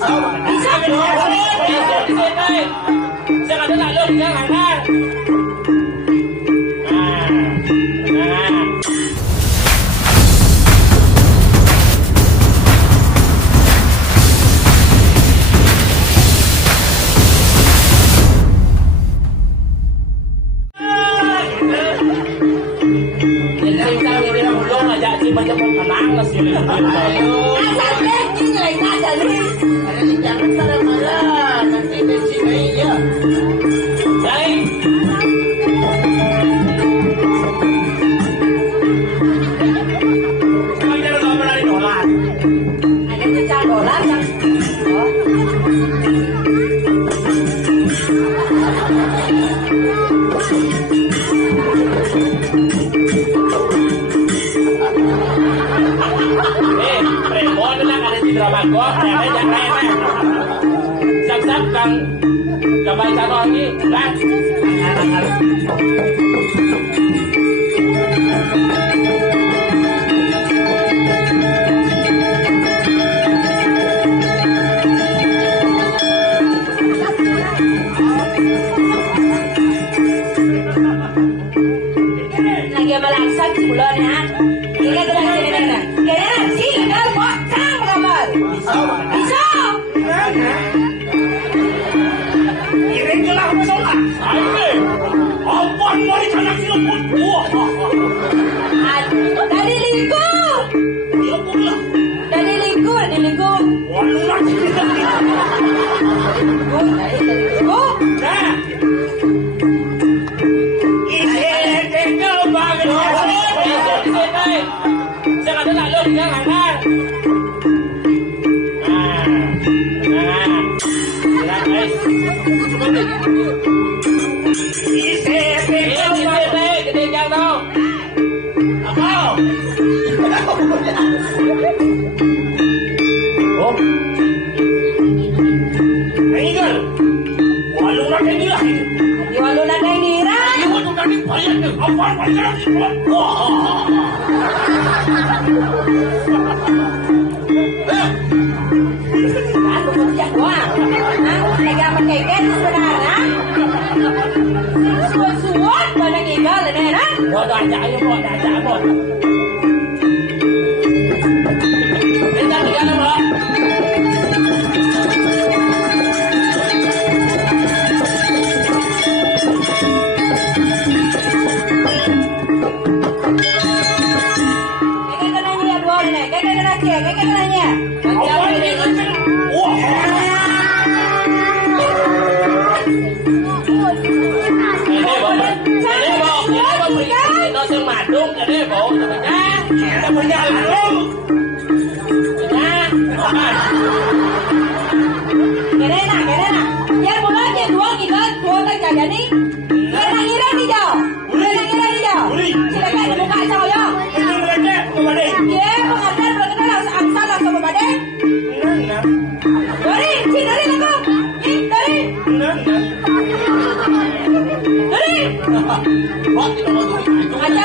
Bisa saya ada lalu di kanan. Macam tenang lah sih. Asal bensin lain ada nih. Jangan marah-marah, nanti bensin aja. Baik. Sekarang kita udah berani dolar. Ada cecah dolar yang. Drama gua yang jangan sab-sab kang kabay sa ini kan lagi melaksak bulan ya ini kira-kira sih kok bisa. Iring jelah masalah. Ayo. Apa mau dikanak silapun? Wah. Dari liku. Silapun lah. Dari liku. Wah, lu lagi. Liku. Nah. Isi tinggal bagian. Saya ada lalu di kanan.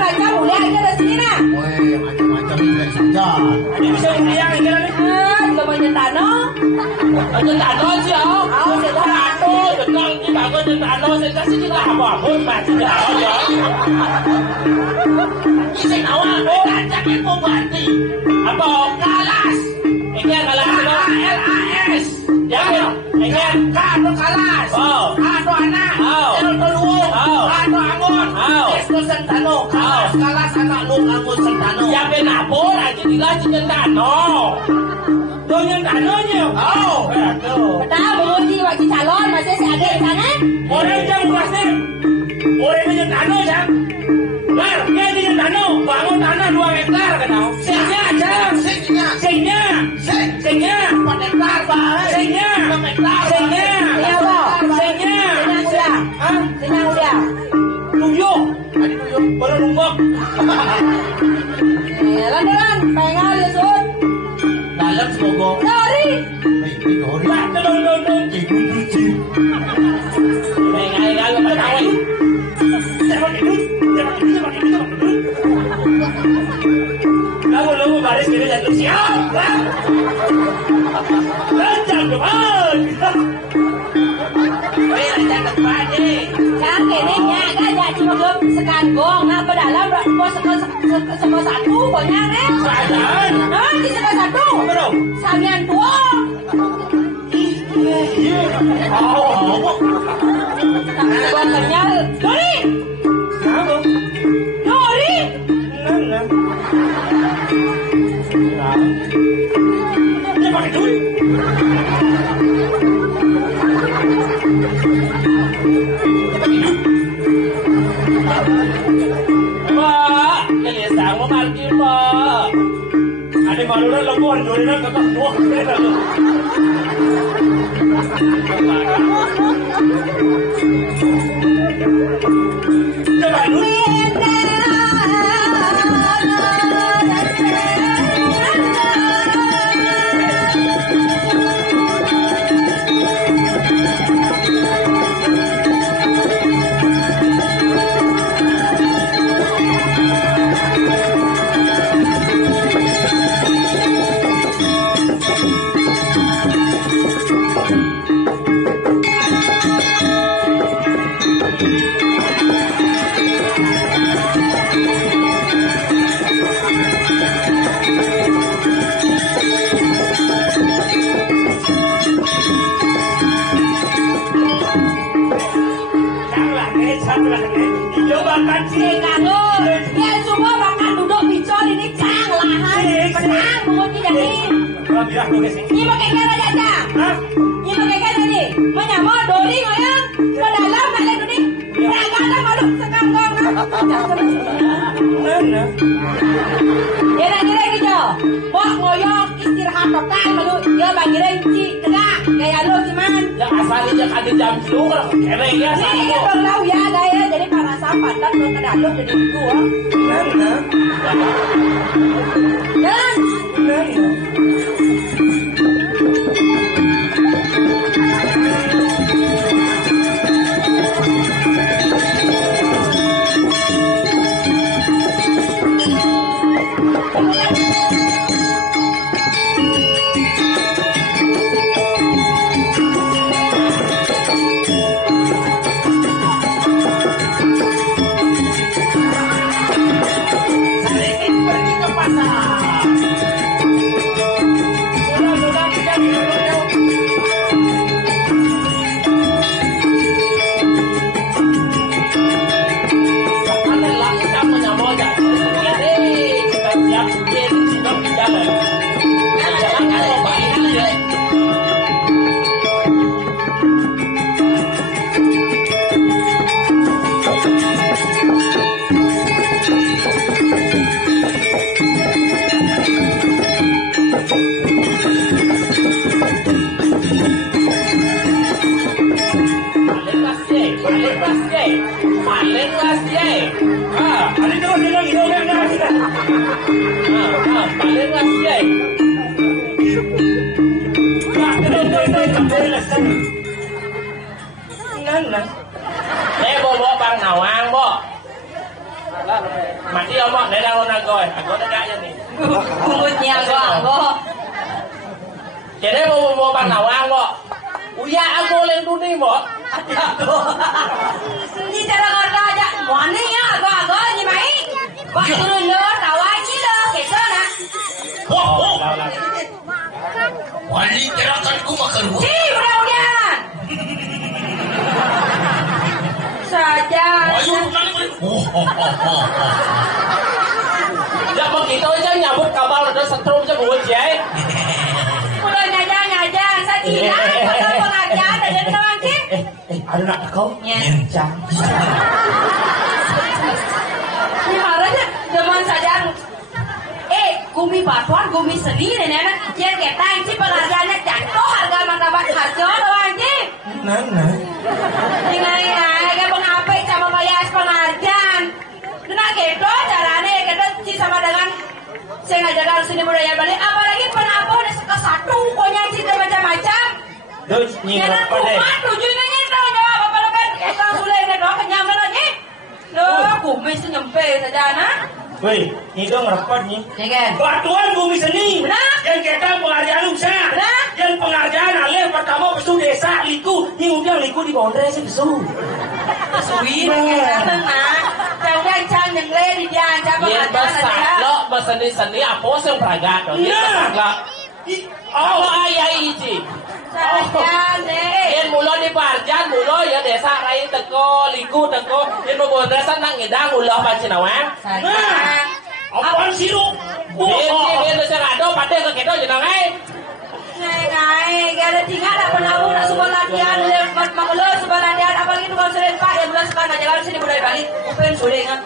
Baca boleh aja dari sini nah. Macam-macam ini saja. Ada bisa yang ini kan? Juga banyak tanah. Banyak tanah sih oh. Oh, tanah. Betul kita kan tanah saya sih kita apa pun masih ada ya. Ini awak ngajak ibu mati. Apa kalas? Ini kalas LAS. Ya, ini kado kalas. Oh. Kado anak. Oh. Sentano, kalas anak lu nganggur Sentano. Ya penapor aja dilanjut Sentano. Doyan tanonya. Oh, betul. Tahu sih wajib calon masih si ada di sana. Orang yang pasti, orang yang Sentano ya. Lar, dia di Sentano bangun tanah 2 hektar kenal. Sehingga aja, sehingga 4 hektar, sehingga 6 hektar, sehingga. Ya Allah, sehingga. Sehingga udah. Tuyuk. Baru numpuk. Jalan, pengal ya sun. Dalam semoga. Dari. Pak, tolong. Ibu cuci. Pengal apa tahu? Lalu baris kiri jatuh siap. Lancar. teman. Weh, ada tempat ni. Kan ini nya kan jadi mau sekangkong, nah padahal semua satu banyak deh. Keadaan. Nah, di satu. Belum. Samian tua. Pokoknya Dori. Apa? Dori. Nana. Dia pakai duit. Pak, kali sama parkir Pak. Ada baru dah lekor, duri dah kakak buah. Coba dulu. Coba kancing Kangen, ya semua makan duduk bicol ini cang lah, menguji jadi. Ini pakai cara aja. Ini pakai cara ni, menyamar Dori ngoyang, pedalam nak lihat ni, beragam malu sekangkong. Nana. Kira-kira gitu, bok ngoyong istirahat total malu, dia bagi renci tegak, gaya lu cuman. Ya asalnya ada jam keluar, kereng ya. Ini kan berlau ya gaya, jadi para sampah dan ke dalam jadi gua. Nana. Dan Nana. Sedikit pergi ke pasar. Sudah tidak minum. Sekarang lah kita menyambut jadi kita siap bikin kita berjalan. Jalan kalau baik je. Paling last day. Ada terus dia lagi orang dah sudah. Paling last day. Terus. Nana. Bawa bang nawang bo. Mati omok để đâu nang coi, aku đã gaya ni. kumpulnya gua. Jadi bawa bang nawang bo. Uya aku lên tu ni bo. Ni cara orang aja, mana ya agak ni mai. Pak turun lo, tawai cilo, kesana. Wali gerakanku makan buah. Si udah. Saja. Ayo ya begitu aja nyabut kabel udah setrum aja buat jay. Udah nyaja, saya tidak. Kalau pengajar ada teman sih. Ada nak kau? Nyencang. Ini marahnya zaman sadar. Gumi batuan, gumi sedih nenek. Dia kata ini pengajarnya jatuh harga martabat harga doang sih. Nana. Ingat kayak pengape sama bayar pengajian. Kena gitu caranya kita sih sama dengan saya ngajar sini budaya Bali. Apalagi penapo ada satu pokoknya cerita macam-macam. Terus nyingkat pada. Tujuannya itu jawab apa lagi? Kita mulai dari doa kenyamanan lagi. Loh, kumis nyampe saja nah. Woi, ini dong rapat ni. Jangan. Batuan bumi seni. Benar. Yang kita pengajian usaha. Benar. Yang pengajian ale mau besu desa liku, nyungkang liku di Bondres sih besu. Suwi kata nak, jangan jangan yang lady dia jangan besar lo berseni-seni apa sih peragat? Iya. Oh ayah iji. Jangan deh. Yen mulo di Parjan mulo ya desa rai teko liku teko yen mau Bondres nang ngedang mulo apa Cinawan? Apaan sih lu? Biar saya ngado pada ke kedo jenang Ngai, gak ada tinggal tak pernah nak sekolah latihan, lepas maklum sekolah latihan, apalagi tukang sudah pak yang bulan sekolah jalan sini budaya balik, upen sudah kan?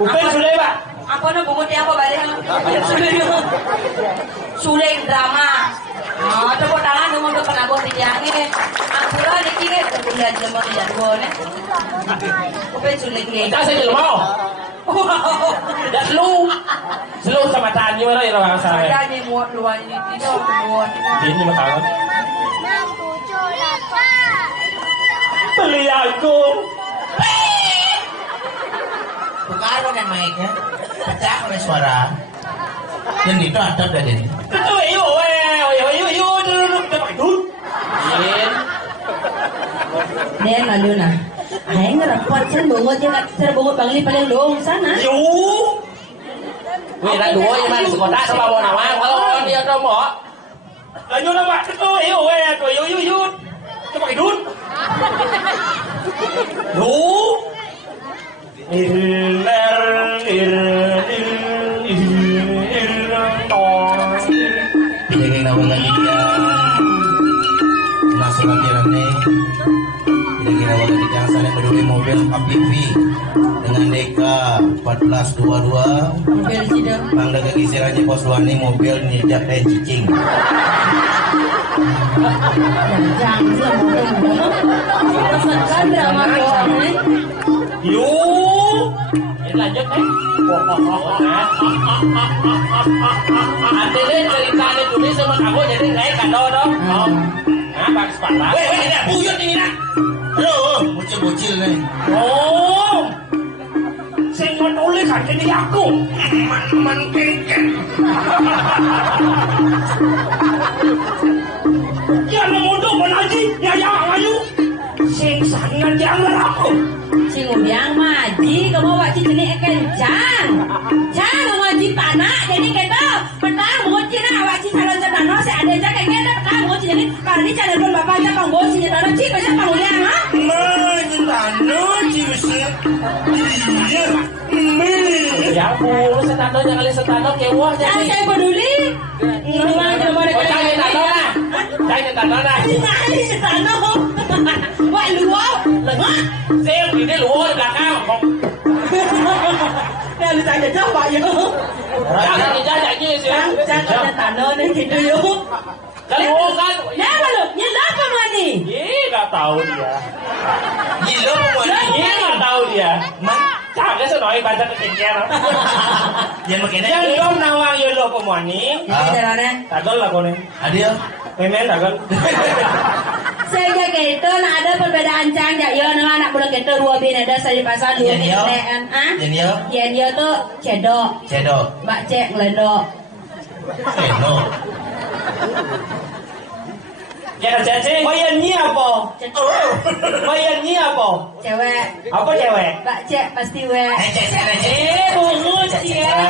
Upen sudah pak? Apa nak bungkus dia apa balik? Sudah drama. Ah, tepuk tangan dong untuk penabur di yang ini. Aku lah ni kini terbulan jelma di jadwal ni. Upen sudah kini. Kita saja mau. Dah slow sama tanya mana yang orang saya. Saya ni muat luar ini tidak muat. Ini macam. 678. Beli aku. Bukan lo yang mic-nya. Pecah oleh suara. Dan itu ada dari ini. Itu iyo duduk tempat itu. Nen lalu nah. Hai ngerapot kan bungut je kat ser bungut bangli paling dong sana. Yo. Weh dah dua yang mana sekolah sama bawa nama kalau dia tu mau. Lanjut nama tu iyo tempat itu. Lu. Jadi nama lagi dia. Masuk lagi ramai. Jadi nama lagi yang saling berdua mobil APV dengan DK 1422. Mobil sida. Bangga kaki siraji pos wani mobil nijak dan cicing. Jangan dia mobil. Pasal drama doang ni. Yo. Ini lanjut Nanti deh cerita ni tulis sama kamu jadi naik kado dong. Nah, bagus parah. Weh, dah buyut ini nak. Halo, bocil-bocil ni. Oh. Saya nggak tulis kan jadi aku. Man kengkeng. Ya namudu menaji ya yang ayu. Sing sangat yang aku. Si ngubiang maji kamu wajib jenis kencang. Jangan wajib panak jadi kita petang menguci nak wajib calon cendana si ada aja kayak kita petang menguci jadi kalau ini calon pun bapak aja panggosi cendana cik macam pangulian ha? Cendana cik besar. Iya. Ya ampun, setano jangan lihat setano kewah Jangan jadi. saya peduli. Jangan setano lah. Jangan setano lah. Ini setano. Wah luar. Lengah. Saya ini luar di belakang. Dia lu tanya jawab ya. Jangan dijajaki sih. Jangan setano ni gitu yuk. Kalau kan. Ya kalau nyenda apa mani? Nggak tahu dia. Gila pembuat Nggak tahu dia. Jangan senoi baca kekengkian. yang makin Yang dom nawang yo lo pemwani. Ini jalannya. Tagol lah kone. Adil. Memen tagol. Saya gitu, nah ada perbedaan cang ya, yo nah anak bulan gitu dua bin ada saya di pasar dua bin kan, ah? Yen yo tuh cedok, mbak cek ngelendok. Ya cacing. Bayannya apa? Bayannya apa? Cewek. Apa cewek? Mbak cek pasti wek. Bungut ya.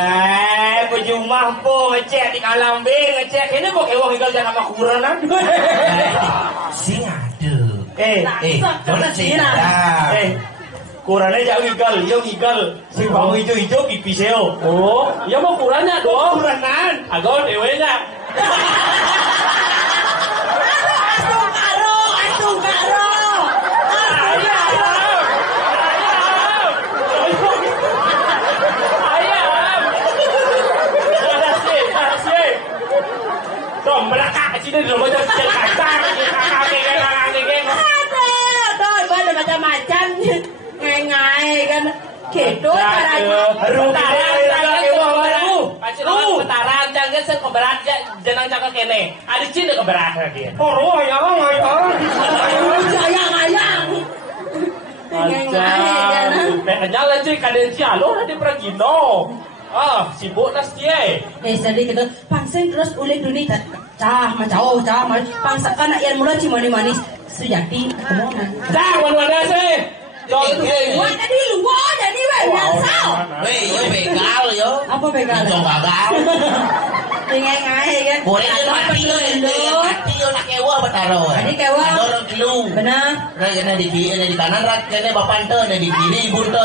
Berjumah po ngecek di kalambing ngecek ini kok ewang igal jangan sama kuranan. Sing ada. Jangan cerita. Kurannya jauh igal, yo igal. Si bau hijau pipis yo. Oh, ya mau kurannya dong. Kuranan. Agak dewenya. Sini dulu macam kacang, Ada macam-macam, ngai kan, gitu caranya. Putaran jangan sekeberat jenang jangan kene. Ada cina keberat lagi. Oh, ayang. Nyala sih kaden cialo di Pragino. sibuk nas dia. Jadi kita pangsen terus ulik dunia cah macau pangsakan ayat mula cimani manis sejati kemonan. Cah mana sih? Wah tadi luar jadi biasa. Yo begal yo. Apa begal? Itu gagal. Ngai kan. Boleh mati yo nak kewa betaro. Ini kewa. Dorong kilu. Benar. Rai kena di kanan rat kena bapan tu, di kiri ibu tu.